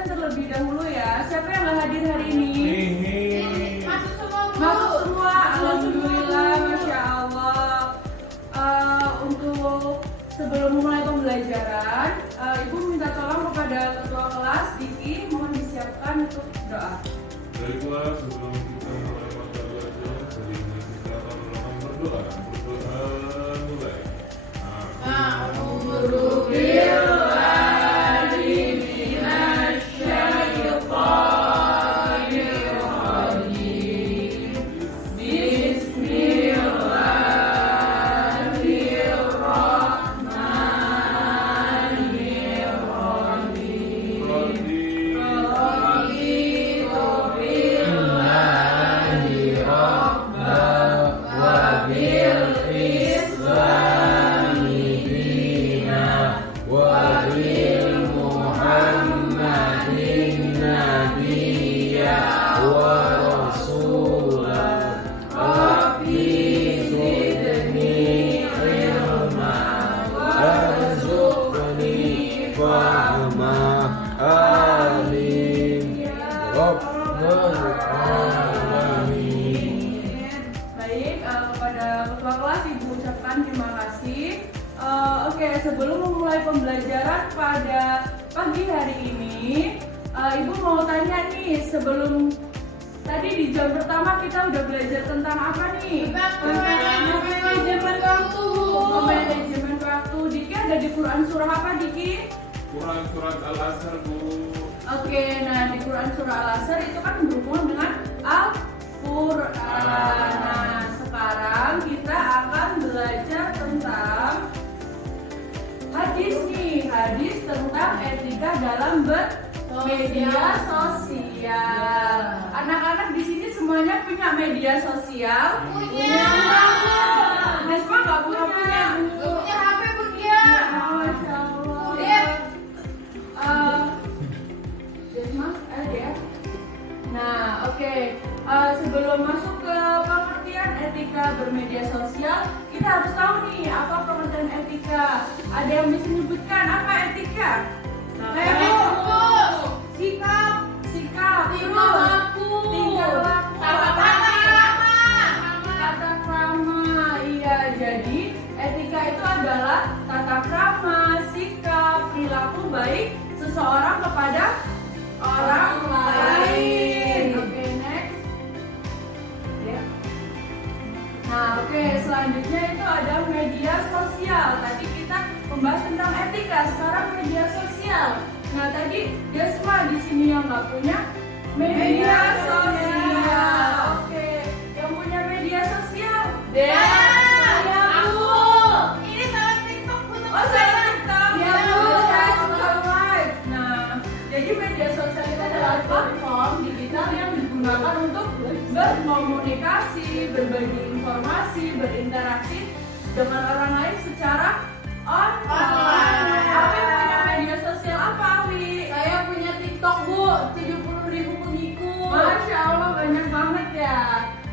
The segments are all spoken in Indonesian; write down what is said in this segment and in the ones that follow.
absen terlebih dahulu ya. Siapa yang nggak hadir hari ini? Masuk semua, Bu. Masuk semua. Alhamdulillah, masya Allah. Untuk sebelum mulai pembelajaran, Ibu minta tolong kepada ketua kelas Diki, mohon disiapkan untuk doa. Baiklah, sebelum kita mulai mata belajar, hari ini kita akan melakukan berdoa. Berdoa mulai. A'udzu billahi minasyaitonir rajim. Baik, kepada ketua kelas Ibu ucapkan terima kasih. Oke, sebelum memulai pembelajaran pada pagi hari ini, Ibu mau tanya nih, sebelum tadi di jam pertama kita udah belajar tentang apa nih? Manajemen waktu. Manajemen waktu. Diki ada di Quran surah apa, Diki? Quran surat Al-Asr, Bu. Oke, nah di Quran surah Al-Asr itu kan berhubungan dengan Al-Quran. Nah, sekarang kita akan belajar tentang hadis nih, hadis tentang etika dalam bermedia sosial. Anak-anak di sini semuanya punya media sosial? Punya. Nesma nggak punya. Punya HP, Bu dia. Masya Allah. Desma, ada ya? Nah, oke. Sebelum masuk ke pengertian etika bermedia sosial, kita harus tahu nih apa pengertian etika. Ada yang bisa menyebutkan apa etika? Sikap, Tingkah laku. tingkah laku, tata krama. Iya, jadi etika itu adalah tata krama, sikap, perilaku baik seseorang kepada orang lain. Oke, next. Ya. Nah, oke, selanjutnya itu ada media sosial. Tadi kita membahas tentang etika, sekarang media sosial. Nah, tadi Desma di sini yang nggak punya media sosial. Oke, yang punya media sosial? Aku. Ini salah TikTok, Bu. Oh, saya TikTok. Iya, Ya, Bu. saya suka live. Nah, jadi media sosial itu adalah platform digital yang digunakan untuk berkomunikasi, berbagi informasi, berinteraksi dengan orang lain secara online. Apa yang punya media sosial apa, Wi? Saya punya TikTok, Bu. 70.000 pengikut. Masya Allah, banyak banget ya.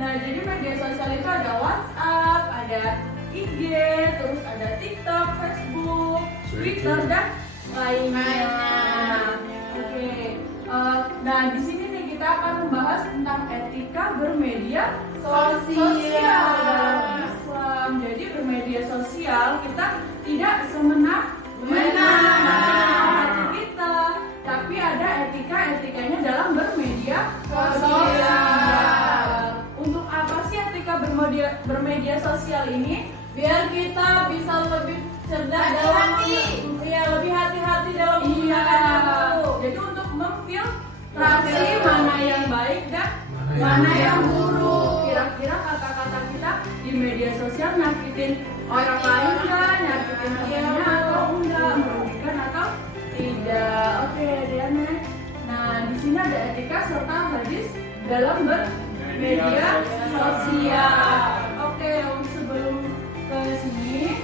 Nah, jadi media sosial itu ada WhatsApp, ada IG, terus ada TikTok, Facebook, Twitter, dan lainnya. Oke. Nah, di sini nih kita akan membahas tentang etika bermedia sosial dalam Islam. Jadi bermedia sosial kita tidak semena-mena hati kita, tapi ada etikanya dalam bermedia sosial. Untuk apa sih etika bermedia sosial ini? Biar kita bisa lebih cerdas Lebih hati-hati dalam menggunakannya, Bu. Jadi untuk memfiltrasi mana yang baik dan mana yang buruk. Kira-kira kata-kata kita di media sosial nyakitin orang lain nggak? Nyakitin temannya atau enggak? Merugikan atau tidak? Oke, Diana. Nah, di sini ada etika serta hadis dalam bermedia sosial. Oke, sebelum ke sini,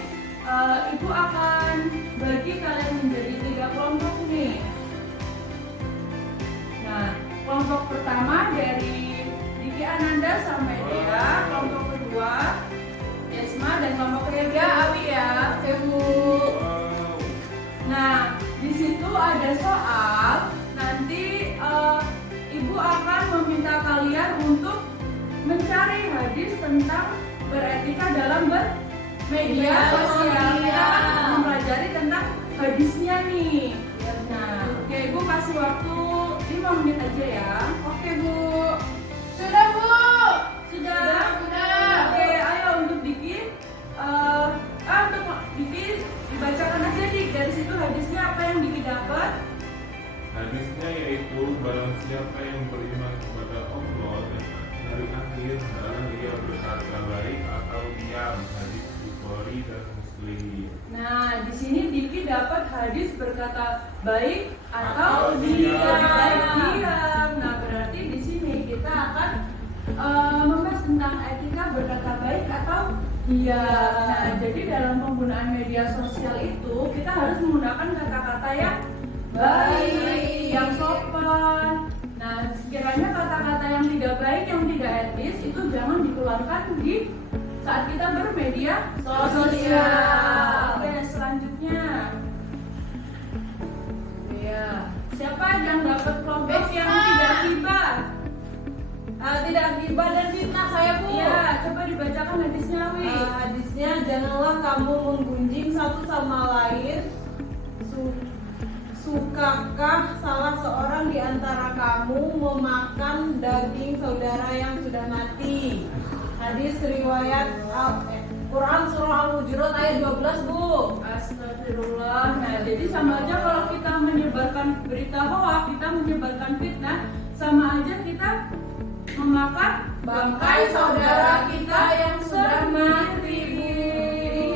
Ibu akan bagi kalian menjadi 3 kelompok nih. Nah, kelompok pertama dari Diki Ananda sampai Dea, kelompok kedua Desma, dan kelompok ketiga Awi ya, Ibu. Nah, di situ ada soal. Nanti mencari hadis tentang beretika dalam bermedia sosial. Kita akan mempelajari tentang hadisnya nih. Nah, oke, Ibu kasih waktu 5 menit aja ya. Oke Bu. Sudah Bu. Sudah. Oke, ayo untuk Diki. Untuk Diki dibacakan aja Dik. Dari situ hadisnya apa yang Diki dapat? Hadisnya yaitu barang siapa yang beriman kepada Allah dan hari akhir, dia berkata baik atau diam. Hadis Bukhari dan Muslim. Nah, di sini Diki dapat hadis berkata baik atau diam. Nah, berarti di sini kita akan membahas tentang etika berkata baik atau diam. Nah, jadi dalam penggunaan media sosial itu kita harus menggunakan kata-kata yang baik, yang sopan. Nah, sekiranya kata-kata yang tidak baik, yang tidak etis itu jangan dikeluarkan di saat kita bermedia sosial. Oke, selanjutnya. Ya, siapa yang dapat kelompok yang tidak ghibah? Tidak ghibah dan fitnah saya Bu. Iya, coba dibacakan hadisnya Wi. Hadisnya, janganlah kamu menggunjing satu sama lain. Sukakah salah seorang di antara kamu memakan daging saudara yang sudah mati? Hadis riwayat Quran surah Al-Hujurat ayat 12 Bu. Astagfirullah. Nah, jadi sama aja kalau kita menyebarkan berita hoax, kita menyebarkan fitnah, sama aja kita memakan bangkai saudara kita yang sudah mati,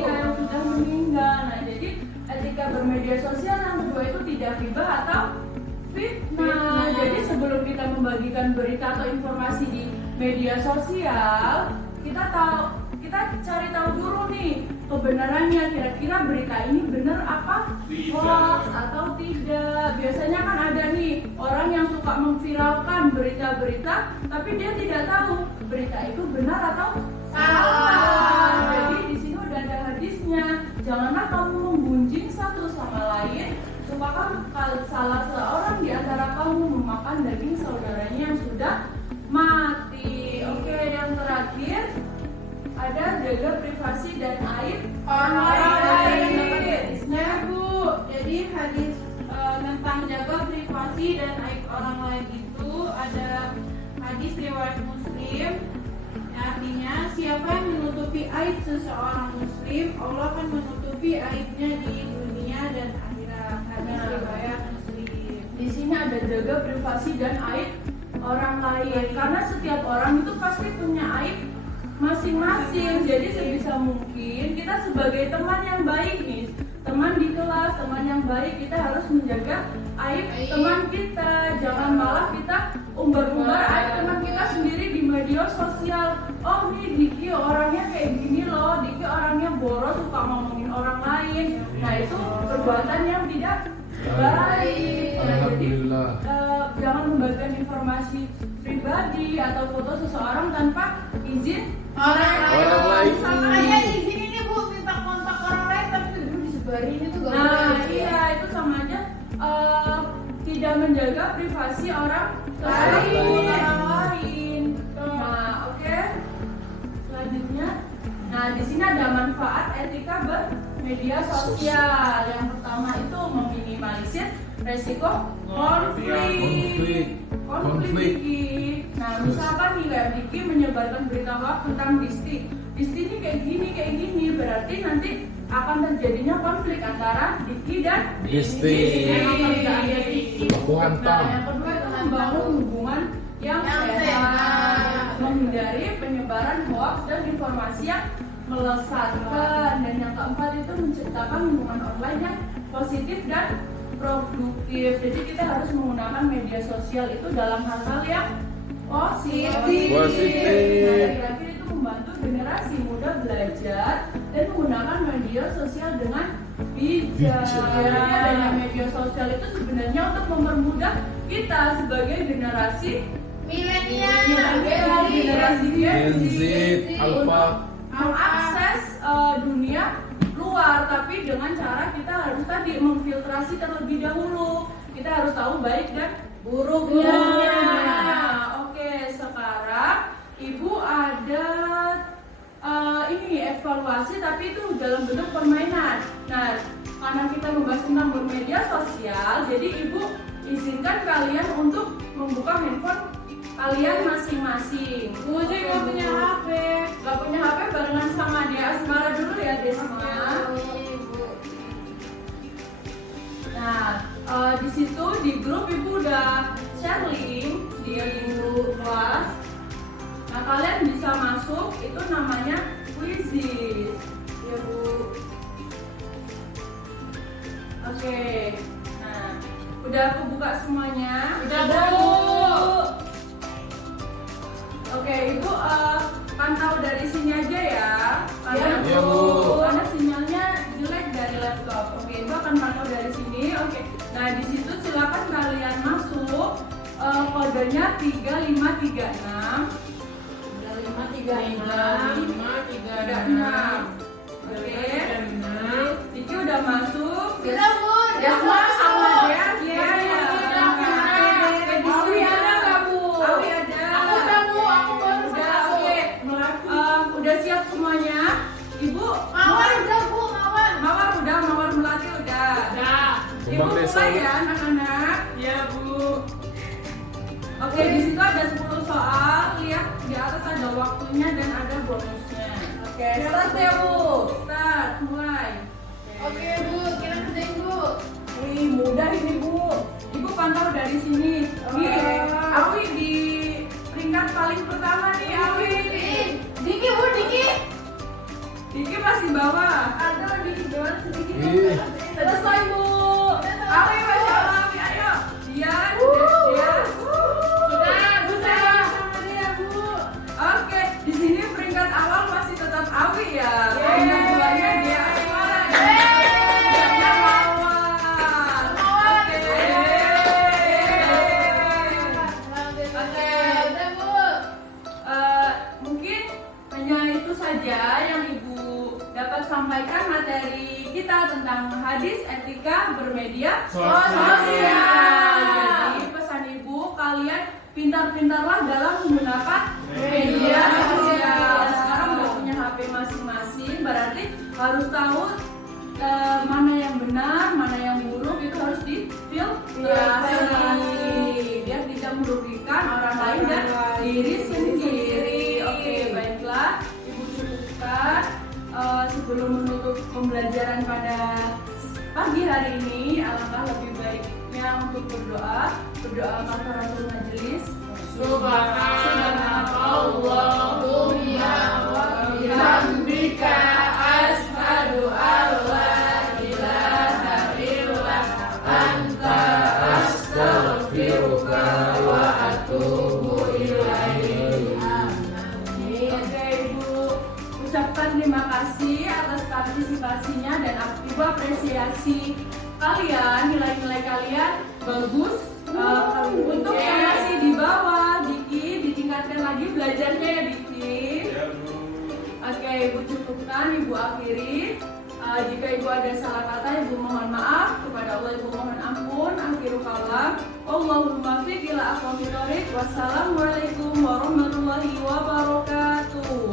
yang sudah meninggal. Nah, jadi etika bermedia sosial yang kedua itu tidak ghibah atau fitnah. Jadi sebelum kita membagikan berita atau informasi di media sosial, kita cari tahu dulu nih kebenarannya, kira-kira berita ini benar apa hoax atau tidak. Biasanya kan ada nih orang yang suka memviralkan berita-berita tapi dia tidak tahu berita itu benar atau salah. Jadi di sini udah ada hadisnya, janganlah kamu menggunjing satu sama lain, supaya salah seorang di antara kamu memakan daging saudaranya yang sudah mati. Oke, yang terakhir ada jaga privasi dan aib orang lain. Hadisnya Bu. Jadi hadis tentang jaga privasi dan aib orang lain itu ada hadis riwayat Muslim. Artinya siapa yang menutupi aib seseorang Muslim, Allah akan menutupi aibnya di dunia dan akhirat. Hadis riwayat Muslim. Di sini ada jaga privasi dan aib orang lain, karena setiap orang itu pasti punya aib masing-masing. Jadi sebisa mungkin kita sebagai teman yang baik nih, teman di kelas, teman yang baik, kita harus menjaga aib teman kita. Jangan malah kita umbar-umbar aib teman kita sendiri di media sosial. Oh nih Diki orangnya kayak gini loh, Diki orangnya boros, suka ngomongin orang lain. Nah itu perbuatan yang tidak baik. Nah, jadi jangan membagikan informasi pribadi atau foto seseorang tanpa izin orang lain. Saya di sini nih Bu, minta kontak orang lain tapi dulu disebarin itu gak boleh. Nah iya, itu sama aja tidak menjaga privasi orang lain. Nah oke. Selanjutnya, nah di sini ada manfaat etika bermedia sosial. Yang pertama itu meminimalisir resiko konflik. Nah, misalkan nih kayak Diki menyebarkan berita hoax tentang Disti ini kayak gini, berarti nanti akan terjadinya konflik antara Diki dan Disti. Nah, yang kedua itu membangun hubungan yang sehat, menghindari penyebaran hoax dan informasi yang melesatkan, dan yang keempat itu menciptakan hubungan online yang positif dan produktif. Jadi kita harus menggunakan media sosial itu dalam hal-hal yang positif. Nah, terakhir itu membantu generasi muda belajar dan menggunakan media sosial dengan bijak. Jadi adanya media sosial itu sebenarnya untuk mempermudah kita sebagai generasi milenial, generasi Gen Z Alpha mengakses dunia luar, tapi dengan cara kita harus tadi memfiltrasi terlebih dahulu. Kita harus tahu baik dan buruknya. Oke, sekarang ibu ada ini evaluasi tapi itu dalam bentuk permainan. Nah, karena kita membahas tentang bermedia sosial, jadi ibu izinkan kalian untuk membuka handphone kalian masing-masing. Bu, saya nggak punya HP. Gak punya HP barengan sama dia Asmara dulu ya Desma. Nah, di situ di grup ibu udah share link di kelas. Nah, kalian bisa masuk, itu namanya Quizizz ya Bu. Oke. Nah, udah aku buka semuanya. Udah, Bu. Oke, Ibu pantau dari sini aja ya. Iya, Bu. Karena sinyalnya jelek dari laptop. Oke, Ibu akan pantau dari sini. Oke. Nah, di situ silakan kalian masuk. Kodenya 3536. 3536. Oke. Diki udah masuk. Udah, Bu. Ya, semua sama dia. Iya. Awi ada nggak Bu? Awi ada. Aku udah, Bu. Aku baru Udah, masuk. oke. Udah siap semuanya? Ibu? Mawar udah, Bu. Mawar udah, Mawar Melati udah. Ibu Kembang desa. mulai ya anak-anak. Iya, Bu. Oke, di situ ada 10 soal. Lihat di atas ada waktunya dan ada bonusnya. Oke, start ya Bu. Start, mulai. Oke, Bu. Kita kerjain, Bu. Wih, mudah ini Bu. Ibu pantau dari sini. Nih, Awi di peringkat paling pertama nih, Awi. Diki, Bu. Diki. Diki masih bawah. Aduh, Diki doang sedikit. Ih. Selesai Bu. Awi, Masya Allah, Awi, ayo. Dian, Dian. Sudah, Bu. Saya sama dia, Bu. Oke, di sini peringkat awal masih tetap Awi ya. Peringkat duanya dia Asmara. Peringkatnya Mawar. Oke. Udah, Bu. Mungkin hanya itu saja yang Ibu dapat sampaikan materi kita tentang hadis etika bermedia sosial. Jadi pesan Ibu, kalian pintar-pintarlah dalam menggunakan media sosial. Sekarang udah punya HP masing-masing, berarti harus tahu mana yang benar, mana yang buruk, itu harus difiltrasi biar tidak merugikan orang lain dan diri sendiri. Oke, baiklah, Ibu cukupkan. Sebelum menutup pembelajaran pada pagi hari ini, alangkah lebih baiknya untuk berdoa kafaratul majelis. Subhanallahumma wa bihamdika asyhadu an la ilaha illa anta astaghfiruka wa atubu ilaik. Oke Ibu, ucapkan terima kasih atas partisipasinya dan Ibu apresiasi kalian, nilai-nilai kalian bagus. Untuk yang masih di bawah, Diki ditingkatkan lagi belajarnya ya Diki. Ya, Bu. Oke, Ibu cukupkan, Ibu akhiri. Jika Ibu ada salah kata, Ibu mohon maaf. Kepada Allah Ibu mohon ampun. Akhiru kalam. Allahumma fiq ila aqwamit thoriq. Wassalamualaikum warahmatullahi wabarakatuh.